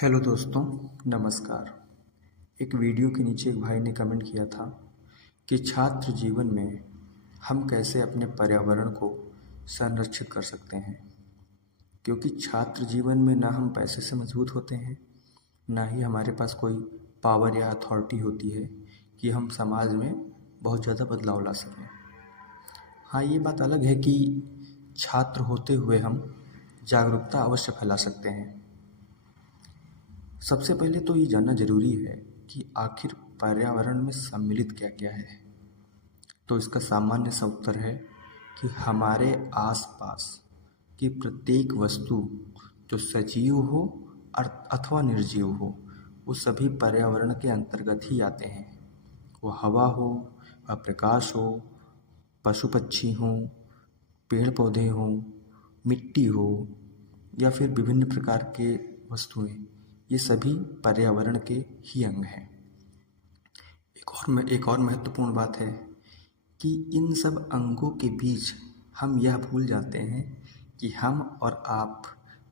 Hello दोस्तों, नमस्कार। एक वीडियो के नीचे एक भाई ने कमेंट किया था कि छात्र जीवन में हम कैसे अपने पर्यावरण को संरक्षित कर सकते हैं, क्योंकि छात्र जीवन में ना हम पैसे से मजबूत होते हैं, ना ही हमारे पास कोई पावर या अथॉरिटी होती है कि हम समाज में बहुत ज़्यादा बदलाव ला सकें। हाँ, ये बात अलग है कि छात्र होते हुए हम जागरूकता अवश्य फैला सकते हैं। सबसे पहले तो ये जानना ज़रूरी है कि आखिर पर्यावरण में सम्मिलित क्या-क्या है। तो इसका सामान्य सा उत्तर है कि हमारे आसपास की प्रत्येक वस्तु जो सजीव हो अथवा निर्जीव हो, वो सभी पर्यावरण के अंतर्गत ही आते हैं। वो हवा हो, प्रकाश हो, पशु पक्षी हों, पेड़ पौधे हों, मिट्टी हो या फिर विभिन्न प्रकार के वस्तुएं, ये सभी पर्यावरण के ही अंग हैं। एक और महत्वपूर्ण बात है कि इन सब अंगों के बीच हम यह भूल जाते हैं कि हम और आप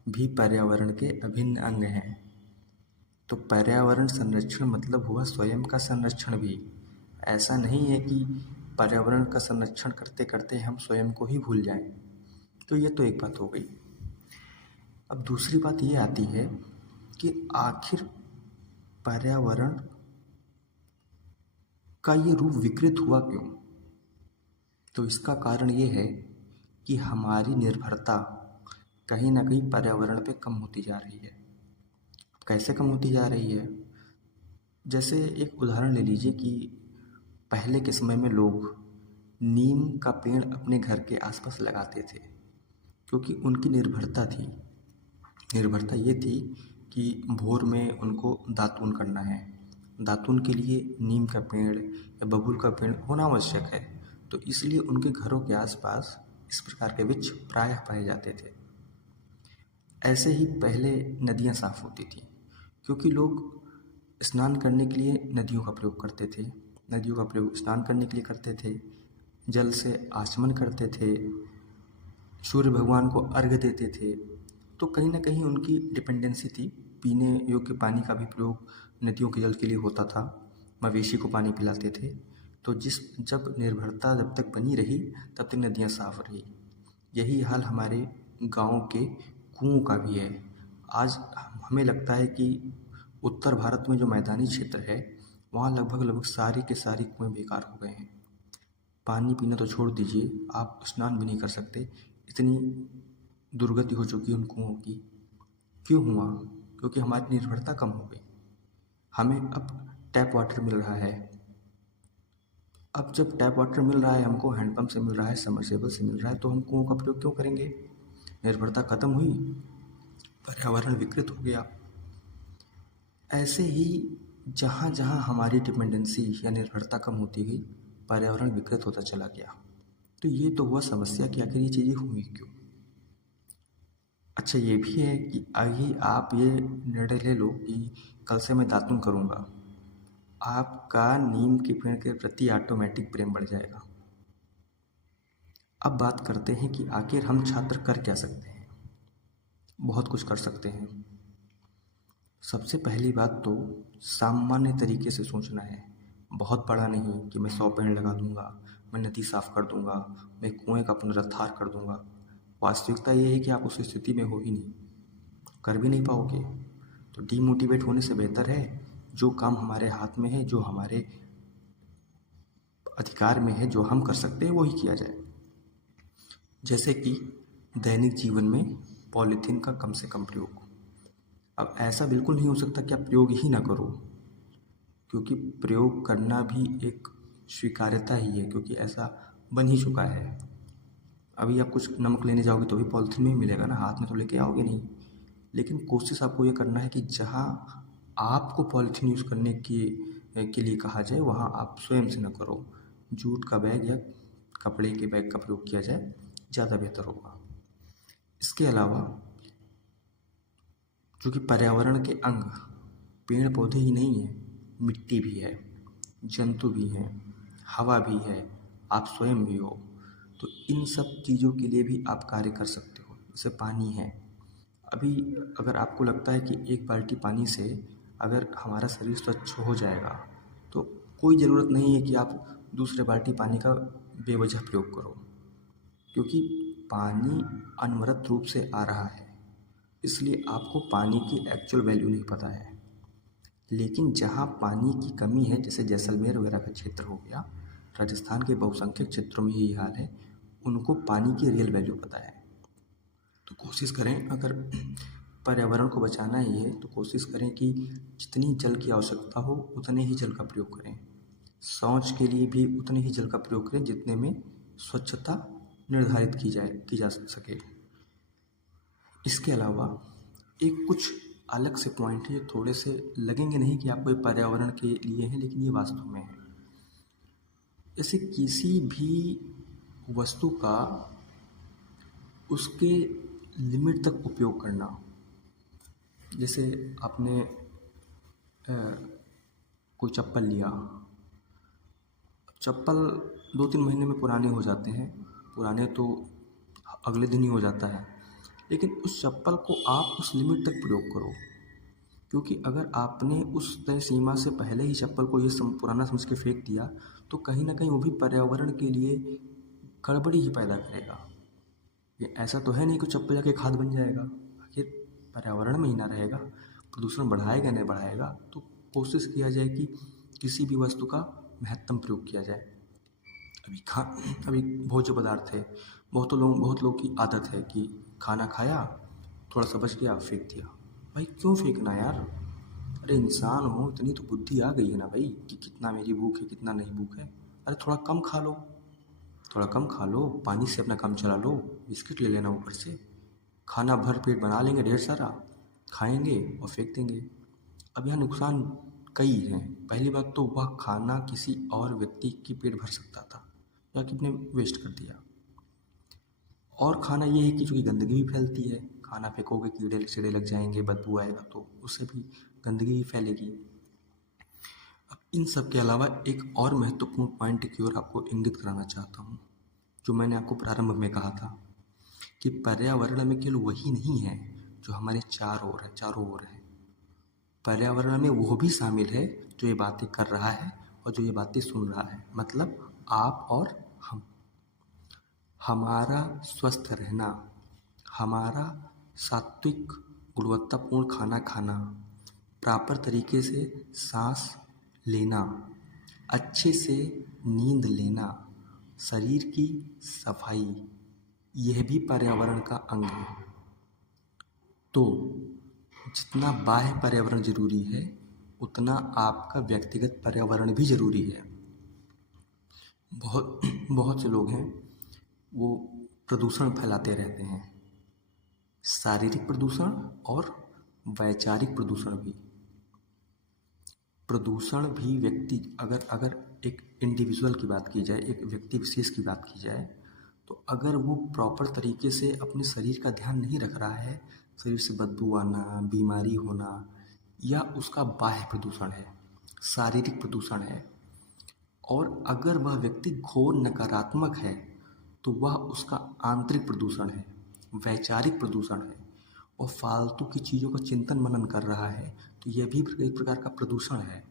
भी पर्यावरण के अभिन्न अंग हैं। तो पर्यावरण संरक्षण मतलब हुआ स्वयं का संरक्षण भी। ऐसा नहीं है कि पर्यावरण का संरक्षण करते करते हम स्वयं को ही भूल जाएं। तो ये तो एक बात हो गई। अब दूसरी बात ये आती है कि आखिर पर्यावरण का ये रूप विकृत हुआ क्यों? तो इसका कारण ये है कि हमारी निर्भरता कहीं ना कहीं पर्यावरण पे कम होती जा रही है। अब कैसे कम होती जा रही है? जैसे एक उदाहरण ले लीजिए कि पहले के समय में लोग नीम का पेड़ अपने घर के आसपास लगाते थे, क्योंकि उनकी निर्भरता थी। निर्भरता ये थी कि भोर में उनको दातून करना है। दातून के लिए नीम का पेड़ या बबूल का पेड़ होना आवश्यक है। तो इसलिए उनके घरों के आसपास इस प्रकार के वृक्ष प्रायः पाए जाते थे। ऐसे ही पहले नदियाँ साफ होती थी, क्योंकि लोग स्नान करने के लिए नदियों का प्रयोग करते थे। नदियों का प्रयोग स्नान करने के लिए करते थे, जल से आचमन करते थे, सूर्य भगवान को अर्घ्य देते थे। तो कहीं ना कहीं उनकी डिपेंडेंसी थी। पीने योग्य पानी का भी प्रयोग नदियों के जल के लिए होता था। मवेशी को पानी पिलाते थे। तो जब निर्भरता जब तक बनी रही, तब तक नदियाँ साफ रही। यही हाल हमारे गाँव के कुओं का भी है। आज हमें लगता है कि उत्तर भारत में जो मैदानी क्षेत्र है, वहाँ लगभग सारी के सारी कुएँ बेकार हो गए हैं। पानी पीना तो छोड़ दीजिए, आप स्नान भी नहीं कर सकते, इतनी दुर्गति हो चुकी है उन कुओं की। क्यों हुआ? क्योंकि हमारी निर्भरता कम हो गई। हमें अब टैप वाटर मिल रहा है। अब जब टैप वाटर मिल रहा है, हमको हैंडपम्प से मिल रहा है, समरसेबल से मिल रहा है, तो हम कुओं का प्रयोग क्यों करेंगे? निर्भरता खत्म हुई, पर्यावरण विकृत हो गया। ऐसे ही जहाँ जहाँ हमारी डिपेंडेंसी या निर्भरता कम होती गई, पर्यावरण विकृत होता चला गया। तो ये तो हुआ समस्या कि आखिर ये चीज़ें हुई क्यों। अच्छा, ये भी है कि आइए आप ये निर्णय ले लो कि कल से मैं दातून करूँगा। आपका नीम के पेड़ के प्रति ऑटोमेटिक प्रेम बढ़ जाएगा। अब बात करते हैं कि आखिर हम छात्र कर क्या सकते हैं। बहुत कुछ कर सकते हैं। सबसे पहली बात तो सामान्य तरीके से सोचना है। बहुत बड़ा नहीं कि मैं 100 पेड़ लगा दूंगा, मैं नदी साफ कर दूंगा, मैं कुएं का पुनरुद्धार कर दूंगा। वास्तविकता ये है कि आप उस स्थिति में हो ही नहीं, कर भी नहीं पाओगे। तो डीमोटिवेट होने से बेहतर है जो काम हमारे हाथ में है, जो हमारे अधिकार में है, जो हम कर सकते हैं, वो ही किया जाए। जैसे कि दैनिक जीवन में पॉलीथीन का कम से कम प्रयोग। अब ऐसा बिल्कुल नहीं हो सकता कि आप प्रयोग ही ना करो, क्योंकि प्रयोग करना भी एक स्वीकार्यता ही है, क्योंकि ऐसा बन ही चुका है। अभी आप कुछ नमक लेने जाओगे तो भी पॉलीथीन में ही मिलेगा ना, हाथ में तो लेके आओगे नहीं। लेकिन कोशिश आपको ये करना है कि जहाँ आपको पॉलीथीन यूज़ करने के लिए कहा जाए, वहाँ आप स्वयं से न करो। जूट का बैग या कपड़े के बैग का प्रयोग किया जाए, ज़्यादा बेहतर होगा। इसके अलावा चूँकि पर्यावरण के अंग पेड़ पौधे ही नहीं हैं, मिट्टी भी है, जंतु भी हैं, हवा भी है, आप स्वयं भी हो। तो इन सब चीज़ों के लिए भी आप कार्य कर सकते हो। जैसे पानी है, अभी अगर आपको लगता है कि एक बाल्टी पानी से अगर हमारा शरीर स्वच्छ हो जाएगा, तो कोई ज़रूरत नहीं है कि आप दूसरे बाल्टी पानी का बेवजह प्रयोग करो, क्योंकि पानी अनवरत रूप से आ रहा है, इसलिए आपको पानी की एक्चुअल वैल्यू नहीं पता है। लेकिन जहाँ पानी की कमी है, जैसे जैसलमेर वगैरह का क्षेत्र हो गया, राजस्थान के बहुसंख्यक क्षेत्रों में यही हाल है, उनको पानी की रियल वैल्यू पता है। तो कोशिश करें, अगर पर्यावरण को बचाना ही है तो कोशिश करें कि जितनी जल की आवश्यकता हो उतने ही जल का प्रयोग करें। शौच के लिए भी उतने ही जल का प्रयोग करें जितने में स्वच्छता निर्धारित की जा सके। इसके अलावा एक कुछ अलग से पॉइंट है, थोड़े से लगेंगे नहीं कि आपको ये पर्यावरण के लिए है, लेकिन ये वास्तव में है। जैसे किसी भी वस्तु का उसके लिमिट तक उपयोग करना। जैसे आपने कोई चप्पल लिया, चप्पल 2-3 महीने में पुराने हो जाते हैं, पुराने तो अगले दिन ही हो जाता है, लेकिन उस चप्पल को आप उस लिमिट तक प्रयोग करो, क्योंकि अगर आपने उस तय सीमा से पहले ही चप्पल को ये पुराना समझ के फेंक दिया तो कहीं ना कहीं वो भी पर्यावरण के लिए गड़बड़ी ही पैदा करेगा। ये ऐसा तो है नहीं कि चप्पल जाके खाद बन जाएगा, आखिर पर्यावरण में ही ना रहेगा, प्रदूषण बढ़ाएगा नहीं बढ़ाएगा। तो कोशिश किया जाए कि किसी भी वस्तु का महत्तम प्रयोग किया जाए। अभी भोज्य पदार्थ है, बहुत लोग की आदत है कि खाना खाया, थोड़ा सा बच गया, फेंक दिया। भाई क्यों फेंकना यार? अरे इंसान हो, इतनी तो बुद्धि आ गई है ना भाई कि कितना मेरी भूख है कितना नहीं भूख है। अरे थोड़ा कम खा लो, थोड़ा कम खा लो, पानी से अपना काम चला लो, बिस्किट ले लेना ऊपर से। खाना भर पेट बना लेंगे ढेर सारा, खाएंगे और फेंक देंगे। अब यहाँ नुकसान कई हैं। पहली बात तो वह खाना किसी और व्यक्ति की पेट भर सकता था, या कि अपने वेस्ट कर दिया। और खाना ये है कि चूँकि गंदगी भी फैलती है, खाना फेंकोगे कीड़े चिड़े लग जाएंगे, बदबू आएगा, तो उससे भी गंदगी भी फैलेगी। अब इन सब के अलावा एक और महत्वपूर्ण पॉइंट की ओर आपको इंगित कराना चाहता हूँ, जो मैंने आपको प्रारंभ में कहा था कि पर्यावरण में केवल वही नहीं है जो हमारे चारों ओर है। पर्यावरण में वो भी शामिल है जो ये बातें कर रहा है और जो ये बातें सुन रहा है, मतलब आप और हम। हमारा स्वस्थ रहना, हमारा सात्विक गुणवत्तापूर्ण खाना खाना, प्रॉपर तरीके से सांस लेना, अच्छे से नींद लेना, शरीर की सफाई, यह भी पर्यावरण का अंग है। तो जितना बाह्य पर्यावरण जरूरी है उतना आपका व्यक्तिगत पर्यावरण भी जरूरी है। बहुत से लोग हैं वो प्रदूषण फैलाते रहते हैं, शारीरिक प्रदूषण और वैचारिक प्रदूषण भी। प्रदूषण भी व्यक्ति अगर एक इंडिविजुअल की बात की जाए, एक व्यक्ति विशेष की बात की जाए, तो अगर वो प्रॉपर तरीके से अपने शरीर का ध्यान नहीं रख रहा है, शरीर से बदबू आना, बीमारी होना, या उसका बाह्य प्रदूषण है, शारीरिक प्रदूषण है। और अगर वह व्यक्ति घोर नकारात्मक है तो वह उसका आंतरिक प्रदूषण है, वैचारिक प्रदूषण है, और फालतू की चीज़ों का चिंतन मनन कर रहा है, तो यह भी एक प्रकार का प्रदूषण है।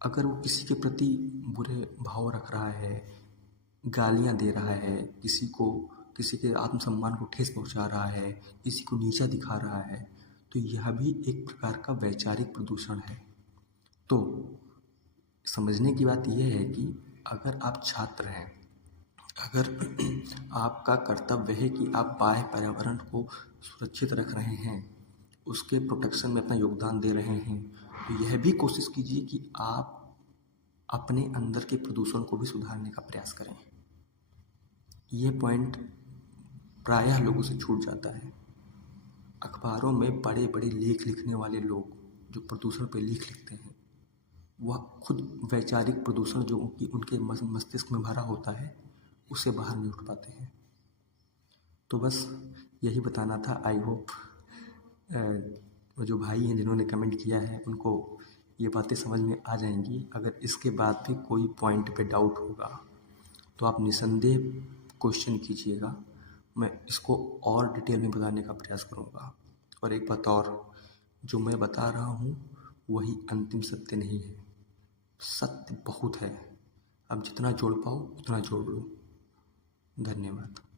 अगर वो किसी के प्रति बुरे भाव रख रहा है, गालियाँ दे रहा है, किसी के आत्मसम्मान को ठेस पहुंचा रहा है, किसी को नीचा दिखा रहा है, तो यह भी एक प्रकार का वैचारिक प्रदूषण है। तो समझने की बात यह है कि अगर आप छात्र हैं, अगर आपका कर्तव्य है कि आप बाह्य पर्यावरण को सुरक्षित रख रहे हैं, उसके प्रोटेक्शन में अपना योगदान दे रहे हैं, तो यह भी कोशिश कीजिए कि आप अपने अंदर के प्रदूषण को भी सुधारने का प्रयास करें। यह पॉइंट प्रायः लोगों से छूट जाता है। अखबारों में बड़े बड़े लेख लिखने वाले लोग जो प्रदूषण पर लेख लिखते हैं, वह खुद वैचारिक प्रदूषण जो उनके मस्तिष्क में भरा होता है उससे बाहर नहीं उठ पाते हैं। तो बस यही बताना था। आई होप वो जो भाई हैं जिन्होंने कमेंट किया है उनको ये बातें समझ में आ जाएंगी। अगर इसके बाद भी कोई पॉइंट पे डाउट होगा तो आप निसंदेह क्वेश्चन कीजिएगा, मैं इसको और डिटेल में बताने का प्रयास करूँगा। और एक बात और, जो मैं बता रहा हूँ वही अंतिम सत्य नहीं है, सत्य बहुत है। अब जितना जोड़ पाओ उतना जोड़ लो। धन्यवाद।